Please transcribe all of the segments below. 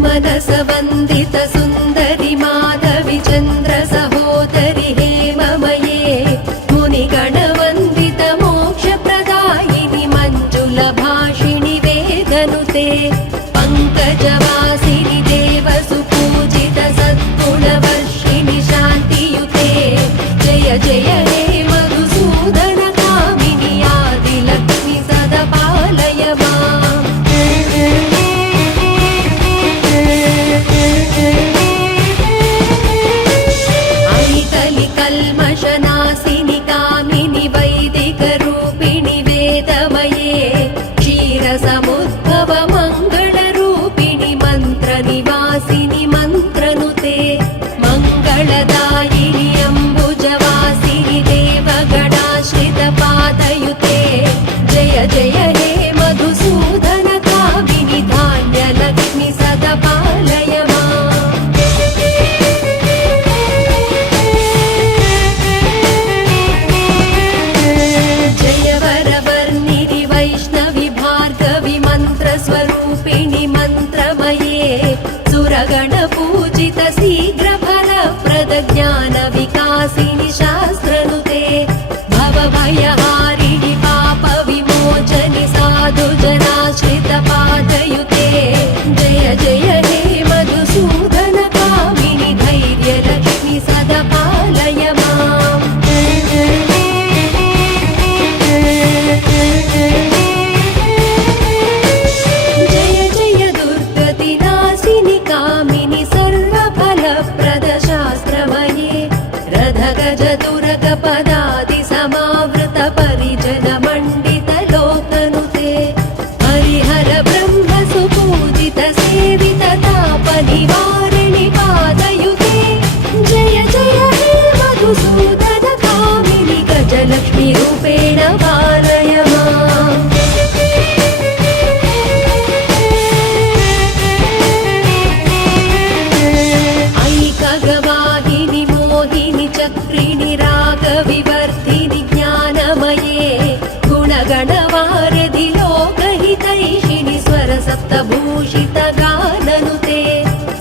सुमनसवन्दित सुन्दरि माधवि चन्द्र सहोदरि हेममये मुनिगणवन्दित मोक्षप्रदायिनि मञ्जुलभाषिणि वेदनुते पङ्कजवासिनि देवसुपूजित सद्गुणवर्षिणि शान्तियुते जय जय हे मधुसूदन कामिनि आदिलक्ष्मि सदा पालय माम् कल्मषनाशिनि कामिनि वैदिकरूपिणि वेदमये क्षीरसमुद्भव मङ्गलरूपिणि मन्त्रनिवासिनि मन्त्रनुते मङ्गलदायिनि अम्बुजवासिनि देवगणाश्रितपादयुते जय जय हे मधुसूदन कामिनि धान्यलक्ष्मि सदा पालय माम् स्वरूपिणि मन्त्रमये सुरगणपूजित शीघ्रफलप्रद ज्ञानविकासिनि शास्त्रनुते भवभयहारिणि पापविमोचनि साधुजनाश्रितपादयुते जय जय हे मधुसूदन कामिनि धैर्यलक्ष्मि सदा पालय माम् पदादि समावृत परिजन मण्डित लोकनुते हरिहर ब्रह्म सुपूजित सेवित ताप निवारिणि पादयुते जय जय हे मधुसूदन कामिनि गजलक्ष्मी रूपेण पालय माम् ऐकगवाहिनि मोहिनि चक्रिणि विवर्धिनि ज्ञानमये गुणगणवारधि लोकहितैषिणि स्वरसप्तभूषित गाननुते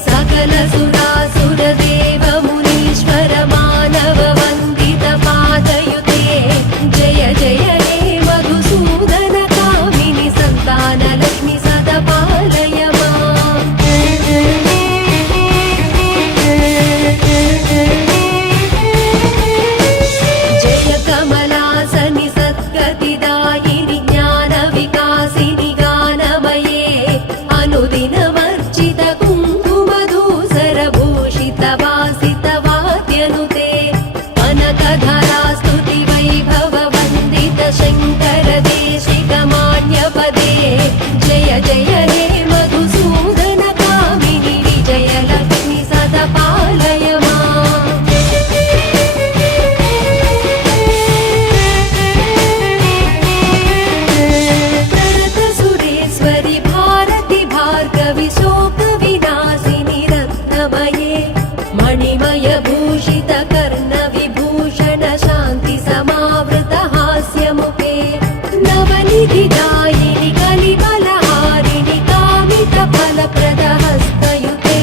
सकल सुरासुर देव मुनीश्वर मानव वन्दित पादयुते जय जय हे मधुसूदन कामिनि सन्तानलक्ष्मि सदा पालय माम् कमलासनि सद्गतिदायिनि ज्ञानविकासिनि गानमये अनुदिनवर्जित कुङ्कुमधूसरभूषित वासित वाद्यनुते कनकधरा स्तुति वैभव वन्दित शङ्कर देशिक मान्यपदे जय जय हे मधुसूदन कामिनि विजयलक्ष्मि सदा पालय माम् शोकविनाशिनि रत्नमये मणिमय भूषित कर्ण विभूषण शान्ति समावृत हास्यमुखे नवनिधिदायिनि कलिबलहारिणि कामित फलप्रद हस्तयुते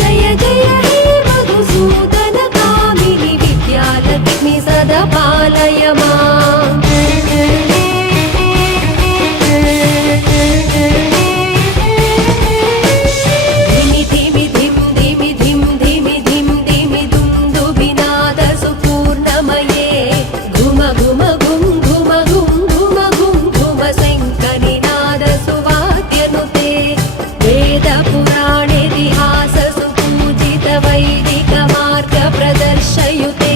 जय जय हे मधुसूदन कामिनि विद्यालक्ष्मि सदा पालय माम् प्रदर्शयुते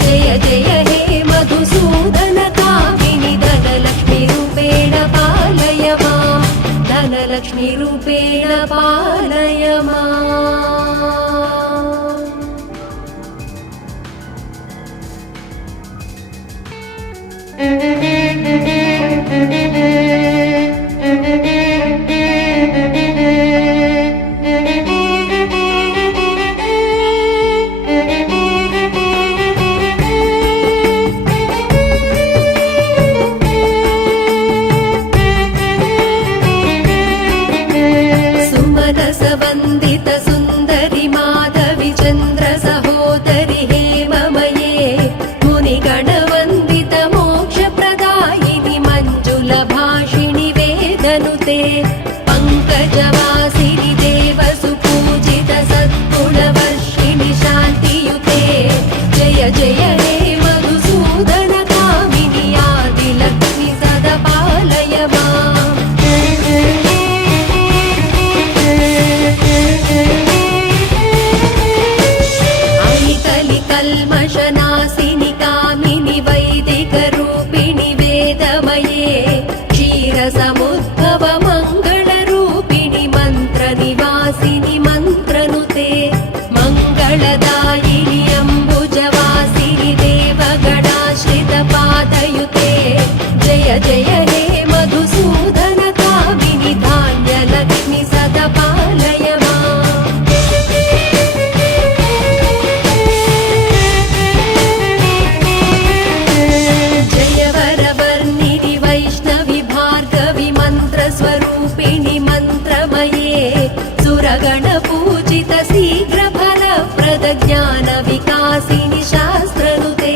जय जय हे मधुसूदन कामिनि धनलक्ष्मी रूपेण पालय माम् धनलक्ष्मी रूपेण पालय माम् कल्मषनाशिनि कामिनि वैदिकरूपिणि वेदमये क्षीरसमुद्भव मङ्गलरूपिणि मन्त्रनिवासिनि मन्त्रनुते मङ्गलदायिनि अम्बुजवासिनि देवगणाश्रितपादयुते जय जय हे मधुसूदन कामिनि धान्यलक्ष्मि सदा पालय माम्। जय वरवर्णिनि वैष्णवि भार्गवि मन्त्रस्वरूपिणि मन्त्रमये सुरगणपूजित शीघ्रफलप्रद ज्ञानविकासिनि शास्त्रनुते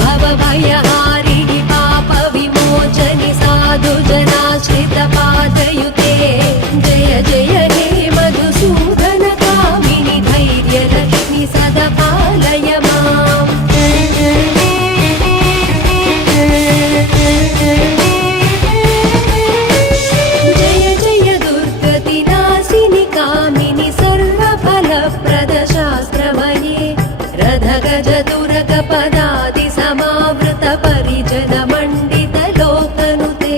भवभयहारिणि पापविमोचनि साधुजनाश्रितपादयुते जय जय हे मधुसूदन कामिनि धैर्यलक्ष्मि सदा पालय माम्। जय जय दुर्गतिनाशिनि कामिनि सर्वफलप्रद शास्त्रमये रथगज दुर्गपदादि समावृत परिजन मण्डित लोकनुते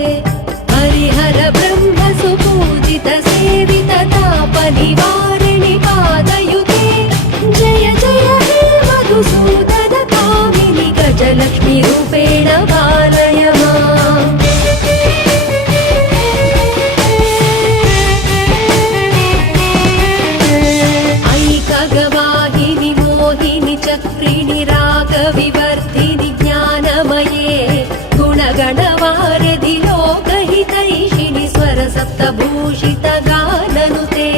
हरिहर ब्रह्म सुपूजित सेवित तापनिवारिणि पादयुते जय जय हे मधुसूदन कामिनि गजलक्ष्मी रूपेण पालय माम्। ऐकगवाहिनि मोहिनि चक्रिणि रागविवर्धिनि ज्ञानमये गुणगणवारिधि लोकहितैषिणि स्वरसप्तभूषित गाननुते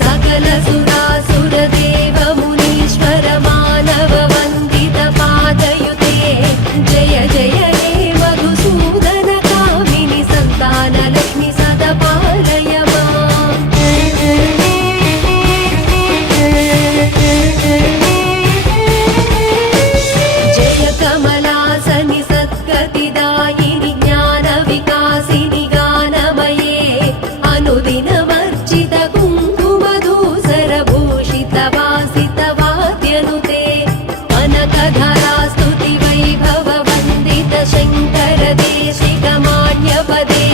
सकल सुरासुर देव मुनीश्वर मानव वन्दित पादयुते जय जय हे मधुसूदन कामिनि सन्तानलक्ष्मि सदा पालय माम्। जय कमलासनि सद्गतिदायिनि ज्ञानविकासिनि गानमये अनुदिनमर्चित कुङ्कुमधूसरभूषित वासित वाद्यनुते अनकधरा स्तुति वैभव वन्दित शङ्कर देशिक मान्यपदे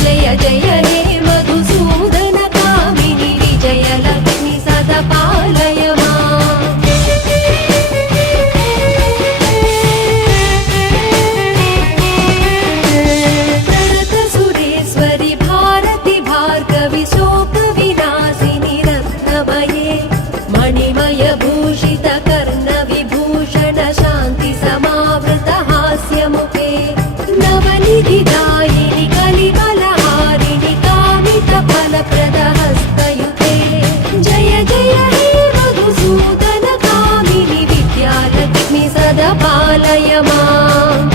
जय जय हे मधुसूदन कामिनि विजयलक्ष्मि सदा पालय माम्। प्रणत सुरेश्वरि भारति भार्गवि शोकविनाशिनि रत्नमये मणिमय भूषित कर्ण विभूषण शान्ति समावृत हास्यमुखे नवनिधिदायिनि कलिबलहारिणि कामित फलप्रद हस्तयुते जय जय हे मधुसूदन कामिनि विद्यालक्ष्मि सदा पालय माम्।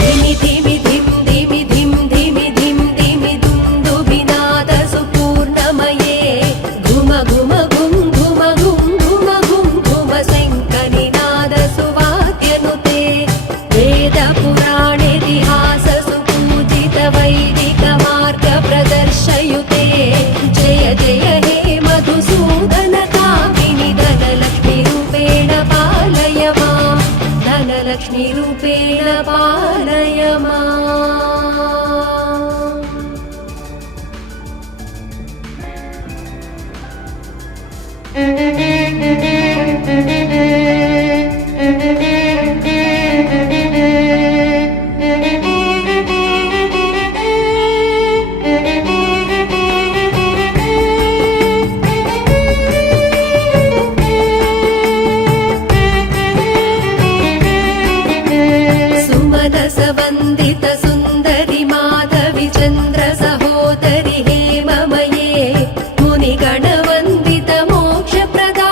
धिमि धिमि धिं धिमि धिं धिमि धिं धिमि दुन्दुभिनाद सुपूर्णमये घुम घुम घुं घुम घुं घुम घुं घुम शङ्खनिनाद सुवाद्यनुते वेद पुराणेतिहास सुपूजित वैदिक मार्ग प्रदर्शयुते जय जय हे मधुसूदन कामिनि धनलक्ष्मी रूपेण पालय माम्। धनलक्ष्मी रूपेण पालय माम्। सुमनस वन्दित सुन्दरि माधवि चन्द्र सहोदरि हेममये मुनिगणवन्दित मोक्षप्रदा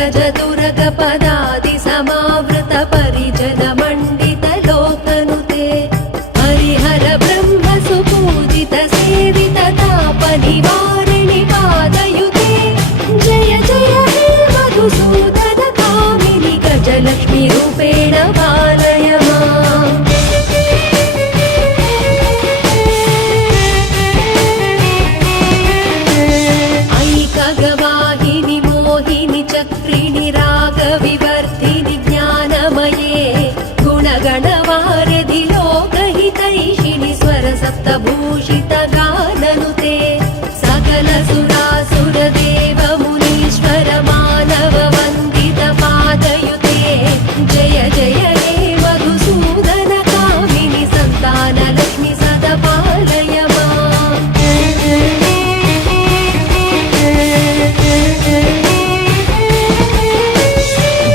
गज दुर्ग पदादि समावृत परिजन मण्डित लोकनुते हरिहर ब्रह्म सुपूजित सेवित ताप निवारिणि पादयुते जय जय हे मधुसूदन कामिनि गजलक्ष्मी रूपेण पालय माम् ऐकगवाहिनि मोहिनि चक्रिणि रागविवर्धिनि ज्ञानमये गुणगणवारिधि लोकहितैषिणि स्वरसप्तभूषित गाननुते सकल सुरासुरदेव मुनीश्वर मानव वन्दित पादयुते जय जय हे मधुसूदन कामिनि सन्तानलक्ष्मि सदा पालय माम्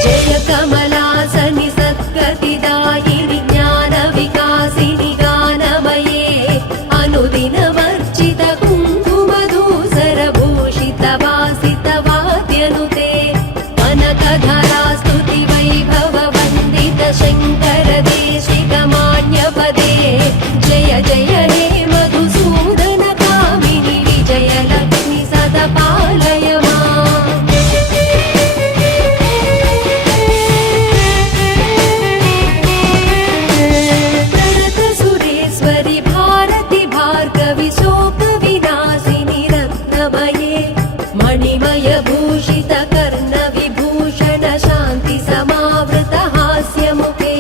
जय कमलासनि सद्गतिदायिनि ज्ञानविकासिनि गानमये अनुदिनवर्जित कुङ्कुमधूसरभूषित वासित वाद्यनुते कनकधरा स्तुति वैभव वन्दित शङ्कर देशिकमान्यपदे जय जय हे मधुसूदन कामिनि विजयलक्ष्मि सदा पालय माम् प्रणत सुरेश्वरि भारति भार्गवि शोकविनाशिनि रत्नमये मणिमय भूषित कर्ण विभूषण शान्ति समावृत हास्यमुखे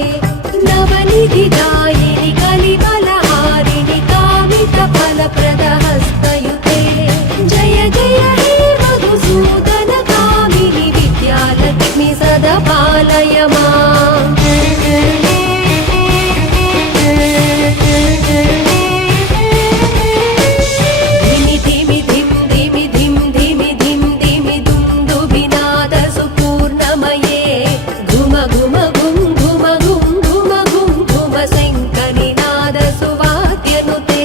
नवनिधिदायिनि कलिबलहारिणि कामित फलप्रद हस्तयुते जय जय हे मधुसूदन कामिनि विद्यालक्ष्मि सदा पालय माम् धिमि धिमि धिं धिमि धिं धिमि धिं धिमि दुन्दुभिनाद सुपूर्णमये घुम घुम घुं घुम घुं घुम घुं घुम शङ्खनिनाद सुवाद्यनुते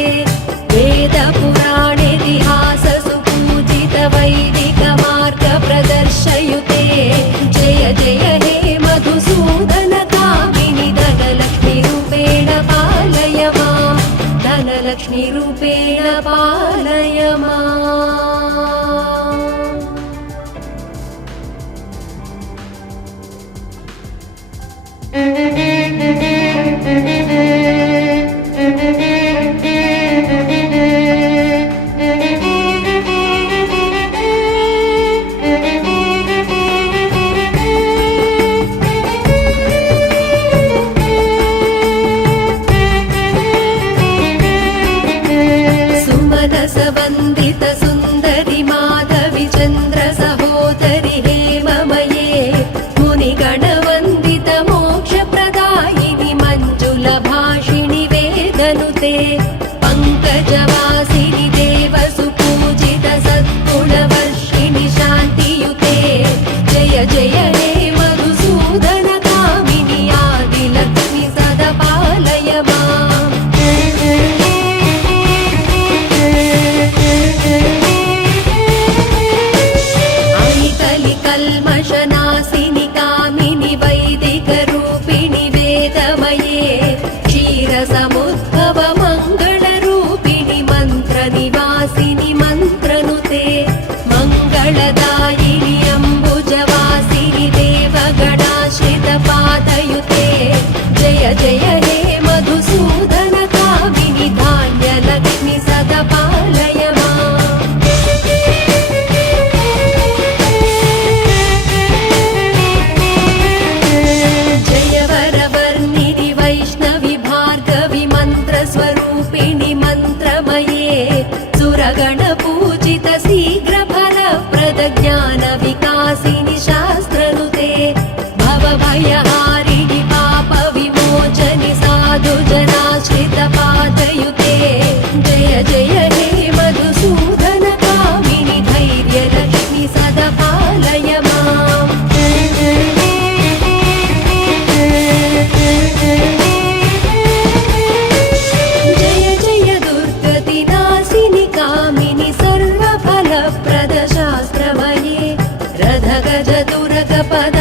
वेद पुराणेतिहास सुपूजित वैदिक मार्ग प्रदर्शयुते जय जय हे मधुसूदन कामिनि धनलक्ष्मी रूपेण पालय माम् धनलक्ष्मी रूपेण पालय माम् सुमनस वन्दित सुन्दरि माधवि चन्द्र सहोदरि हेममये मुनिगणवन्दित मोक्षप्रदायिनि मञ्जुलभाषिणि वेदनुते पङ्कजवासिनि देवसुपूजित सद्गुणवर्षिणि शान्तियुते जय जय हे मधुसूदन कामिनि आदिलक्ष्मि सदा पालय माम् कल्मषनाशिनि कामिनि वैदिकरूपिणि वेदमये क्षीरसमुद्भव मङ्गलरूपिणि मन्त्रनिवासिनि मन्त्रनुते मङ्गलदायिनि अम्बुजवासिनि देवगणाश्रित पादयुते जय जय हे मधुसूदन कामिनि धान्यलक्ष्मि सदा पालय माम् जय वरवर्णिनि वैष्णवि भार्गवि मन्त्रस्वरूपिणि मन्त्रमये सुरगणपूजित शीघ्रफलप्रद ज्ञानविकासिनि शास्त्रनुते भवभयहारिणि पापविमोचनि साधुजनाश्रित पादयुते जय जय हे मधुसूदन कामिनि धैर्यलक्ष्मि सदा पालय माम् जय जय दुर्गतिनाशिनि कामिनि सर्वफलप्रद शास्त्रमये रथगज दुर्ग पद